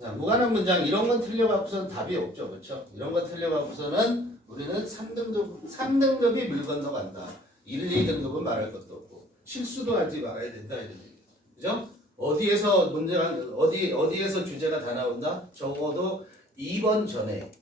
자, 무관한 문장 이런 건 틀려갖고서는 답이 없죠, 그렇죠? 이런 거 틀려갖고서는 우리는 3등급이 물 건너간다. 1, 2등급은 말할 것도 없고 실수도 하지 말아야 된다 이런 얘기죠, 그죠? 어디에서 문제가 어디에서 주제가 다 나온다? 적어도 2번 전에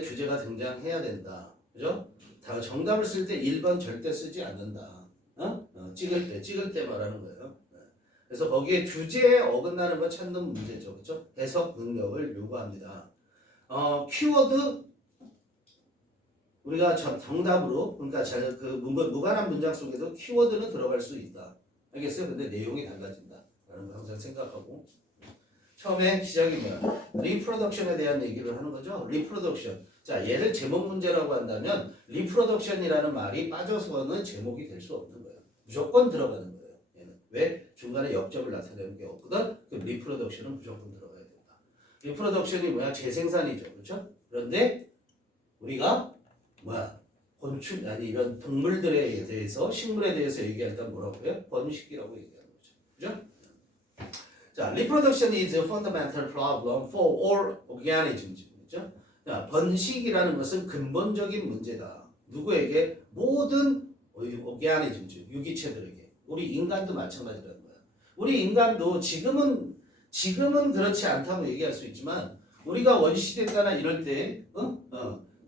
주제가 등장해야 된다, 그죠? 다 정답을 쓸 때 1번 절대 쓰지 않는다. 찍을 때 말하는 거예요. 그래서 거기에 주제에 어긋나는 걸 찾는 문제죠, 그렇죠? 해석 능력을 요구합니다. 키워드 우리가 정답으로 그러니까 그 무관한 문장 속에도 키워드는 들어갈 수 있다. 알겠어요? 근데 내용이 달라진다라는 거 항상 생각하고 처음에 시작이 뭐야? 리프로덕션에 대한 얘기를 하는 거죠. 리프로덕션. 자, 얘를 제목 문제라고 한다면 리프로덕션이라는 말이 빠져서는 제목이 될 수 없는 거예요. 무조건 들어가는 거예요. 얘는 왜 중간에 역접을 나타내는 게 없거든. 그럼 리프로덕션은 무조건 들어가야 된다. 리프로덕션이 뭐야? 재생산이죠, 그렇죠? 그런데 우리가 뭐야? 곤충 아니 이런 동물들에 대해서 식물에 대해서 얘기할 때 뭐라고 해요? 번식이라고 얘기하는 거죠, 그렇죠? 자, reproduction is a fundamental problem for all organisms. 그렇죠? 자, 번식이라는 것은 근본적인 문제다. 누구에게? 모든 organisms, 유기체들에게. 우리 인간도 마찬가지라는 거야. 우리 인간도 지금은 그렇지 않다고 얘기할 수 있지만 우리가 원시대가나 이럴 때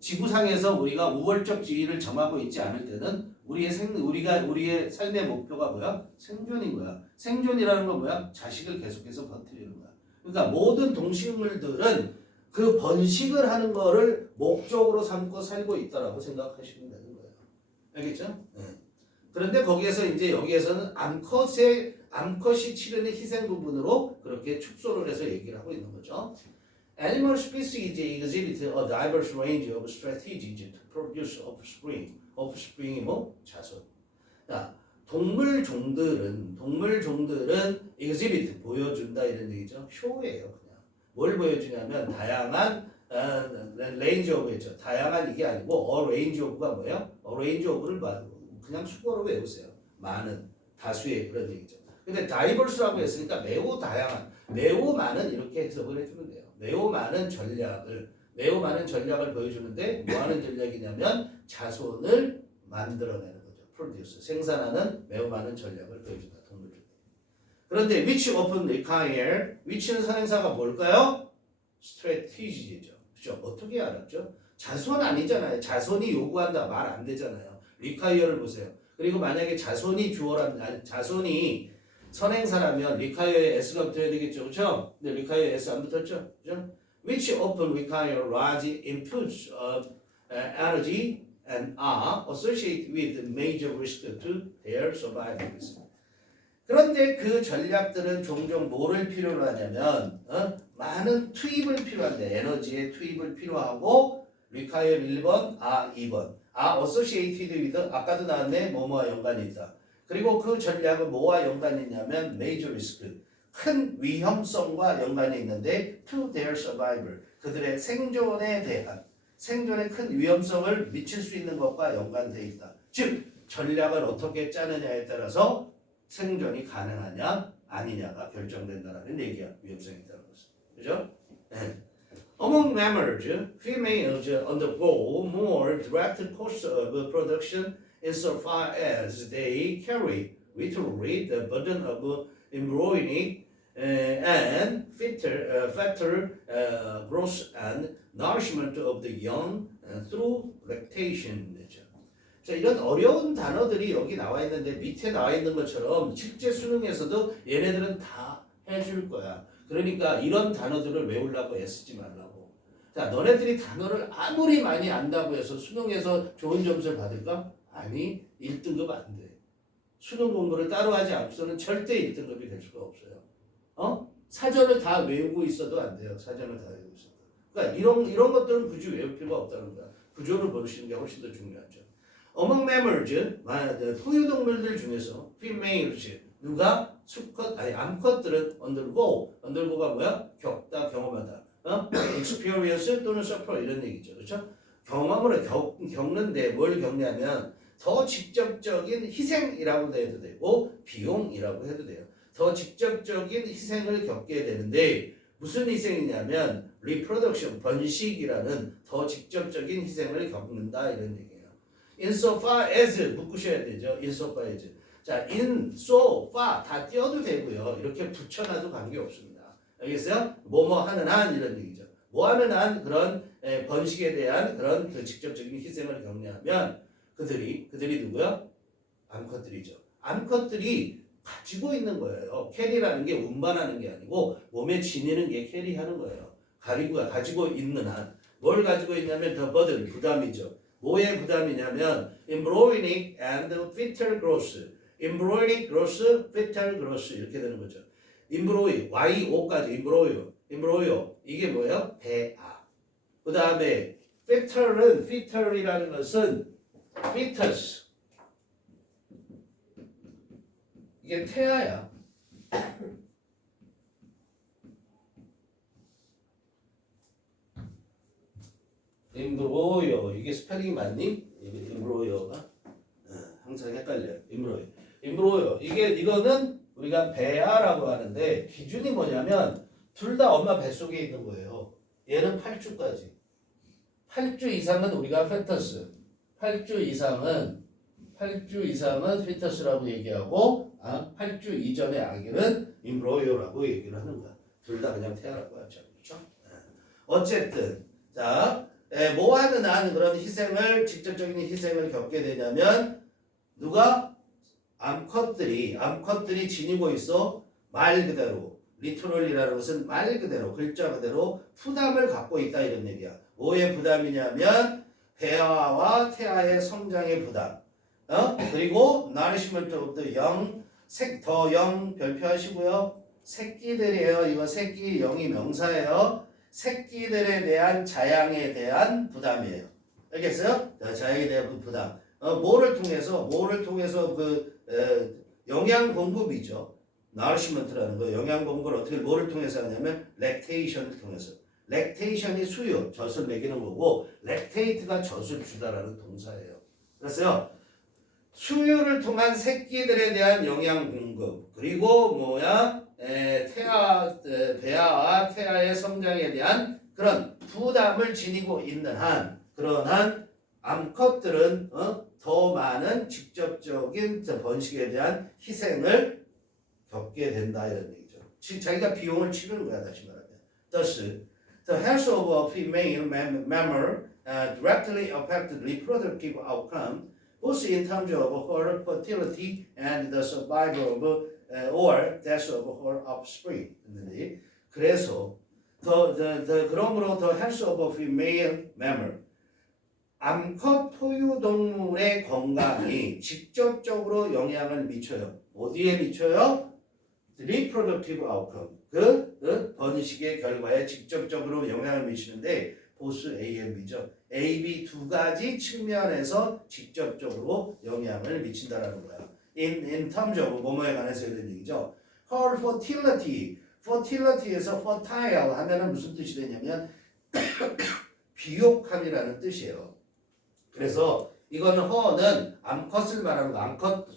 지구상에서 우리가 우월적 지위를 정하고 있지 않을 때는 우리의 삶의 목표가 뭐야? 생존인 거야. 생존이라는 건 뭐야? 자식을 계속해서 버티는 거야. 그러니까 모든 동식물들은 그 번식을 하는 거를 목적으로 삼고 살고 있다라고 생각하시면 되는 거예요. 알겠죠? 네. 그런데 여기에서는 암컷이 치르는 희생 부분으로 그렇게 축소를 해서 얘기를 하고 있는 거죠. Animal species exhibit a diverse range of strategies to produce offspring. offspring이 뭐? 자손. 자, 동물 종들은 exhibit 보여준다 이런 얘기죠. 쇼예요, 그냥. 뭘 보여주냐면 다양한 range of겠죠. 다양한 이게 아니고 a range of가 뭐예요? a range of를 그냥 수거로 외우세요. 많은, 다수의 그런 얘기죠. 근데 diverse라고 했으니까 매우 다양한, 매우 많은 이렇게 해석을 해주면 돼요. 매우 많은 전략을 보여주는데 뭐 하는 전략이냐면 자손을 만들어내는 거죠. produce, 생산하는 매우 많은 전략을 보여준다. 동물들. 그런데 which often require, which는 선행사가 뭘까요? strategy죠. 그렇죠? 어떻게 알았죠? 자손 아니잖아요. 자손이 요구한다 말 안 되잖아요. require를 보세요. 그리고 만약에 자손이 선행사라면 require에 s가 붙어야 되겠죠, 그렇죠? 근데 require에 s 안 붙었죠, 그렇죠? Which often require large inputs of energy and are associated with major risk to their survival. 그런데 그 전략들은 종종 뭐를 필요로 하냐면 많은 투입을 필요한데 에너지의 투입을 필요하고 require 1번, 2번. associated with 아까도 나왔네 뭐뭐와 연관이 있다. 그리고 그 전략은 뭐와 연관이 있냐면 major risk, 큰 위험성과 연관이 있는데 to their survival, 그들의 생존에 큰 위험성을 미칠 수 있는 것과 연관되어 있다. 즉 전략을 어떻게 짜느냐에 따라서 생존이 가능하냐 아니냐가 결정된다는 얘기야. 위험성에 있다는 것은. 그죠? 네. Among mammals, females undergo more direct cost of production insofar as they carry literally the burden of embryonic and fetal growth and nourishment of the young through lactation. 자, 이런 어려운 단어들이 여기 나와 있는데 밑에 나와 있는 것처럼 실제 수능에서도 얘네들은 다 해줄 거야. 그러니까 이런 단어들을 외우려고 애쓰지 말라고. 자, 너네들이 단어를 아무리 많이 안다고 해서 수능에서 좋은 점수를 받을까? 아니, 1등급 안 돼. 수능 공부를 따로 하지 않고서는 절대 1등급이 될 수가 없어요. 사전을 다 외우고 있어도 안 돼요. 사전을 다 외우고 있어도. 그러니까 이런 것들은 굳이 외울 필요가 없다는 거야. 구조를 모르시는 게 훨씬 더 중요하죠. Among mammals, 포유동물들 중에서 females, 누가 암컷들은 undergo가 뭐야? 겪다, 경험하다. experience 또는 suffer 이런 얘기죠. 그렇죠? 경험을 겪는데 뭘 겪냐면 더 직접적인 희생이라고 해도 되고 비용이라고 해도 돼요. 더 직접적인 희생을 겪게 되는데 무슨 희생이냐면 reproduction, 번식이라는 더 직접적인 희생을 겪는다 이런 얘기예요. insofar as 묶으셔야 되죠. insofar as. 자, in, so, far 다 띄어도 되고요. 이렇게 붙여놔도 관계없습니다. 알겠어요? 뭐뭐 하는 한 이런 얘기죠. 뭐 하는 한 그런 번식에 대한 그런 그 직접적인 희생을 겪냐면 그들이 누구야? 암컷들이죠. 암컷들이 가지고 있는 거예요. 캐리라는 게 운반하는 게 아니고 몸에 지니는 게 캐리하는 거예요. 가지고 있는 한. 뭘 가지고 있냐면 the burden, 부담이죠. 뭐의 부담이냐면 embryonic and fetal growth. embryonic growth, fetal growth 이렇게 되는 거죠. embryo, YO까지 embryo. 이게 뭐예요? 배아. 그 다음에 fetal이라는 것은 fetus. 이게 태아야. embryo. 이게 스펠링이 맞니? embryo가 항상 헷갈려요. embryo. 이거는 우리가 배아라고 하는데 기준이 뭐냐면 둘 다 엄마 뱃속에 있는 거예요. 얘는 8주까지. 8주 이상은 우리가 fetus. 8주 이상은 fetus라고 얘기하고 8주 이전의 아기는 embryo라고 얘기를 하는 거야. 둘 다 그냥 태아라고 하죠. 그렇죠? 어쨌든 자, 뭐 하는 한 그런 직접적인 희생을 겪게 되냐면 누가? 암컷들이 지니고 있어. 말 그대로. 리트럴이라는 것은 말 그대로, 글자 그대로 부담을 갖고 있다 이런 얘기야. 뭐의 부담이냐면 배아와 태아의 성장의 부담. 그리고 nourishment of the young, 더 young 별표하시고요. 새끼들이에요. 이거 새끼 영이 명사예요. 새끼들에 대한 자양에 대한 부담이에요. 알겠어요? 자양에 대한 부담. 뭐를 통해서 영양 공급이죠. nourishment라는 거 영양 공급을 어떻게 뭐를 통해서 하냐면 lactation을 통해서. lactation이 수유, 젖을 먹이는 거고 lactate가 젖을 주다라는 동사예요. 그래서요. 수유를 통한 새끼들에 대한 영양 공급 그리고 배아와 태아의 성장에 대한 그런 부담을 지니고 있는 한 그런 암컷들은 더 많은 직접적인 번식에 대한 희생을 겪게 된다 이런 얘기죠. 자기가 비용을 치르는 거야 다시 말하면. Thus, the health of a female mammal directly affects reproductive outcome, both in terms of her fertility and the survival of or death of her offspring. 그래서 그러므로 the health of a female mammal 암컷 포유동물의 건강이 직접적으로 영향을 미쳐요. 어디에 미쳐요? reproductive outcome. 그 번식의 결과에 직접적으로 영향을 미치는데 보스 A, and B죠. A, B 두 가지 측면에서 직접적으로 영향을 미친다라는 거야. In terms of 뭐뭐에 관해서 이런 얘기죠. Her fertility에서 fertile 하면은 무슨 뜻이 되냐면 비옥함이라는 뜻이에요. 그래서 이거는 허는 암컷을 말하는 거, 암컷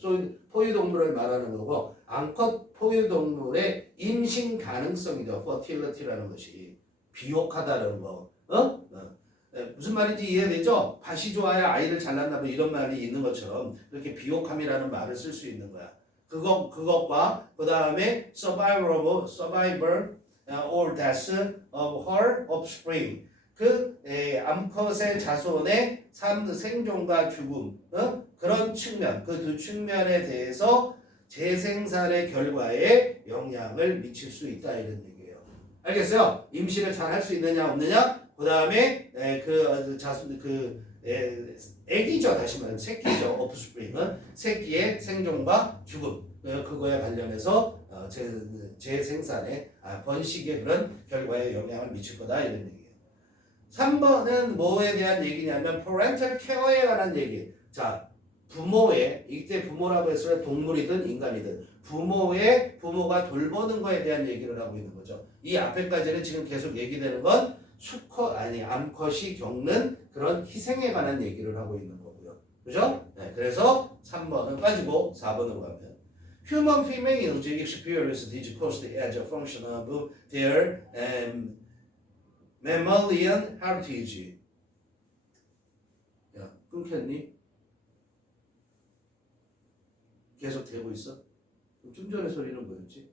포유동물을 말하는 거고 암컷 포유동물의 임신 가능성이죠. fertility라는 것이 비옥하다는 거. 무슨 말인지 이해되죠? 밭이 좋아야 아이를 잘 낳나 뭐 이런 말이 있는 것처럼 이렇게 비옥함이라는 말을 쓸 수 있는 거야. 그것과 그 다음에 survival or death of her offspring. 암컷의 자손의 생존과 죽음, 그런 측면, 그 두 측면에 대해서 재생산의 결과에 영향을 미칠 수 있다 이런 얘기예요. 알겠어요? 임신을 잘 할 수 있느냐 없느냐? 그 다음에 애기죠. 다시 말하면 새끼죠. offspring은 새끼의 생존과 죽음, 그거에 관련해서 재생산의 번식의 그런 결과에 영향을 미칠 거다 이런 얘기예요. 3번은 뭐에 대한 얘기냐면 parental care에 관한 얘기. 자, 이때 부모라고 했을 때 동물이든 인간이든 부모가 돌보는 거에 대한 얘기를 하고 있는 거죠. 이 앞에까지는 지금 계속 얘기되는 건 암컷이 겪는 그런 희생에 관한 얘기를 하고 있는 거고요. 그죠? 네, 그래서 3번은 빠지고 4번으로 가면 Human females experience this cost as a function of their mammalian heritage. 야, 끊겼니? 계속 되고 있어? 좀 전에 소리는 뭐였지?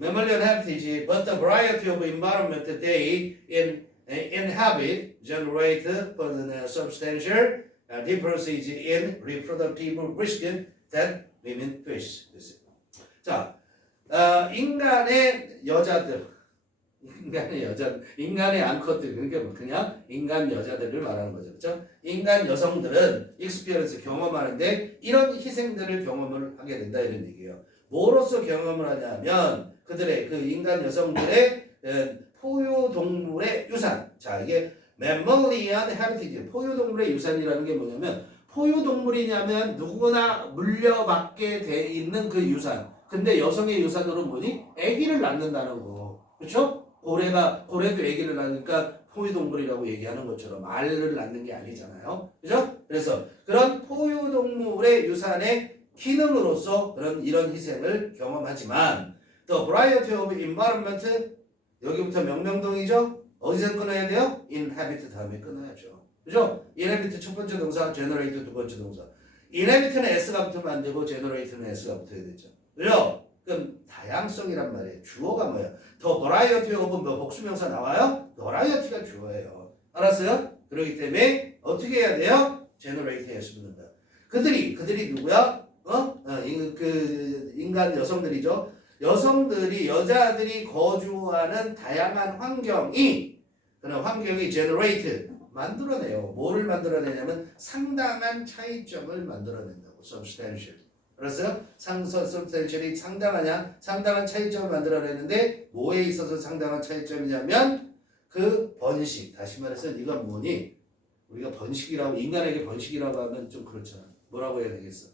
Mammalian heritage, but the variety of environment they inhabit generate substantial differences in reproductive risk than women face. 자, 인간의 여자들, 인간의 암컷들, 그러니까 뭐 그냥 인간 여자들을 말하는 거죠, 그렇죠? 인간 여성들은 experience 경험하는데 이런 희생들을 경험을 하게 된다 이런 얘기예요. 뭐로서 경험을 하냐면 그들의 그 인간 여성들의 포유동물의 유산. 자, 이게 mammalian heritage, 포유동물의 유산이라는 게 뭐냐면 포유동물이냐면 누구나 물려받게 돼 있는 그 유산. 근데 여성의 유산으로 뭐니? 아기를 낳는다는 거. 그렇죠? 고래도 아기를 낳으니까 포유동물이라고 얘기하는 것처럼 알을 낳는 게 아니잖아요. 그죠? 그래서 그런 포유동물의 유산의 기능으로서 이런 희생을 경험하지만 the variety of environment 여기부터 명명동이죠? 어디서 끊어야 돼요? inhabit 다음에 끊어야죠. 그죠? inhabit 첫 번째 동사, generate 두 번째 동사. inhabit는 s가 붙으면 안 되고 generate는 s가 붙어야 되죠. 그죠? 그럼 다양성이란 말이에요. 주어가 뭐예요? the variety of 뭐 복수명사 나와요? variety가 주어예요. 알았어요? 그렇기 때문에 어떻게 해야 돼요? generate s 붙는 거야. 그들이 누구야? 그 인간 여성들이죠. 여자들이 거주하는 다양한 그런 환경이 generate 만들어내요. 뭐를 만들어내냐면 상당한 차이점을 만들어낸다고. substantial. 알았어요? substantial이 상당한 차이점을 만들어내는데 뭐에 있어서 상당한 차이점이냐면 그 번식. 다시 말해서 이건 뭐니? 우리가 번식이라고 인간에게 번식이라고 하면 좀 그렇잖아. 뭐라고 해야 되겠어?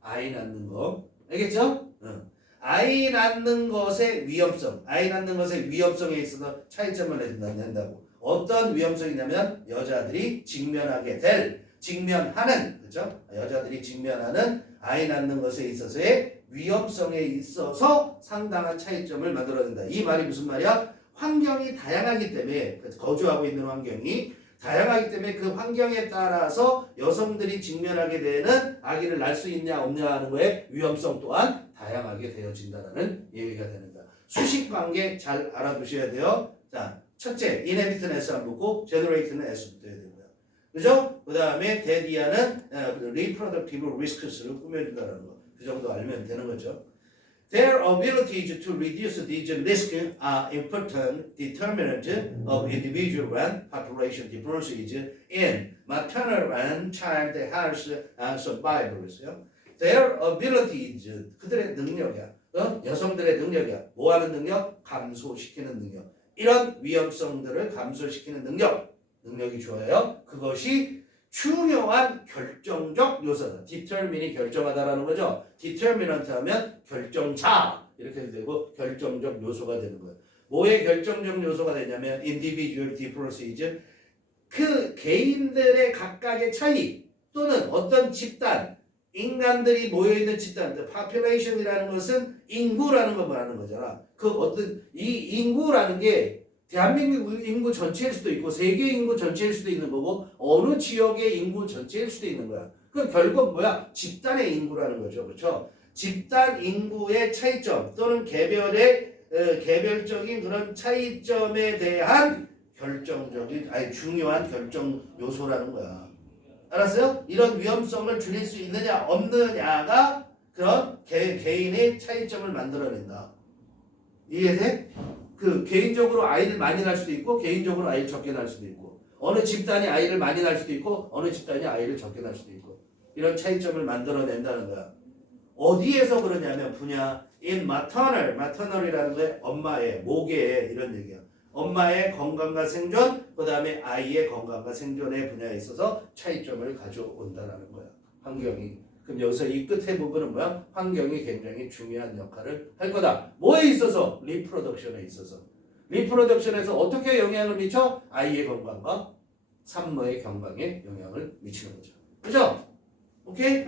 아이 낳는 거. 알겠죠? 응. 아이 낳는 것의 위험성에 있어서 차이점을 낸다고. 어떤 위험성이냐면 여자들이 직면하는, 그죠? 여자들이 직면하는 아이 낳는 것에 있어서의 위험성에 있어서 상당한 차이점을 만들어낸다. 이 말이 무슨 말이야? 환경이 다양하기 때문에, 거주하고 있는 환경이 다양하기 때문에 그 환경에 따라서 여성들이 직면하게 되는 아기를 낳을 수 있냐 없냐 하는 거에 위험성 또한 다양하게 되어진다는 얘기가 되는 거야. 수식 관계 잘 알아두셔야 돼요. 자, 첫째, inhabit는 S 안 붙고 generate는 S 붙어야 되고요. 그죠? 그 다음에 대디아는 reproductive risks를 꾸며준다는 거. 그 정도 알면 되는 거죠. Their abilities to reduce these risks are important determinant of individual and population differences in maternal and child health and survival. Their abilities, 그들의 능력이야. 여성들의 능력이야. 뭐하는 능력? 감소시키는 능력. 이런 위험성들을 감소시키는 능력이 좋아요. 그것이 중요한 결정적 요소다. determine이 결정하다라는 거죠. determinant 하면 결정자 이렇게 되고 결정적 요소가 되는 거예요. 뭐의 결정적 요소가 되냐면 individual differences, 그 개인들의 각각의 차이 또는 어떤 집단, 인간들이 모여있는 집단, population이라는 것은 인구라는 거 말하는 거잖아. 그 어떤 이 인구라는 게 대한민국 인구 전체일 수도 있고 세계 인구 전체일 수도 있는 거고 어느 지역의 인구 전체일 수도 있는 거야. 그 결국 뭐야? 집단의 인구라는 거죠. 그렇죠? 집단 인구의 차이점 또는 개별적인 그런 차이점에 대한 중요한 결정 요소라는 거야. 알았어요? 이런 위험성을 줄일 수 있느냐 없느냐가 그런 개인의 차이점을 만들어낸다. 이해돼? 그 개인적으로 아이를 많이 낳을 수도 있고 개인적으로 아이를 적게 낳을 수도 있고 어느 집단이 아이를 많이 낳을 수도 있고 어느 집단이 아이를 적게 낳을 수도 있고 이런 차이점을 만들어낸다는 거야. 어디에서 그러냐면 분야 in maternal이라는 게 엄마의 모계의 이런 얘기야. 엄마의 건강과 생존, 그 다음에 아이의 건강과 생존의 분야에 있어서 차이점을 가져온다는 거야. 환경이. 그럼 여기서 이 끝에 부분은 뭐야? 환경이 굉장히 중요한 역할을 할 거다. 뭐에 있어서? 리프로덕션에 있어서. 리프로덕션에서 어떻게 영향을 미쳐? 아이의 건강과 산모의 건강에 영향을 미치는 거죠. 그죠? 오케이?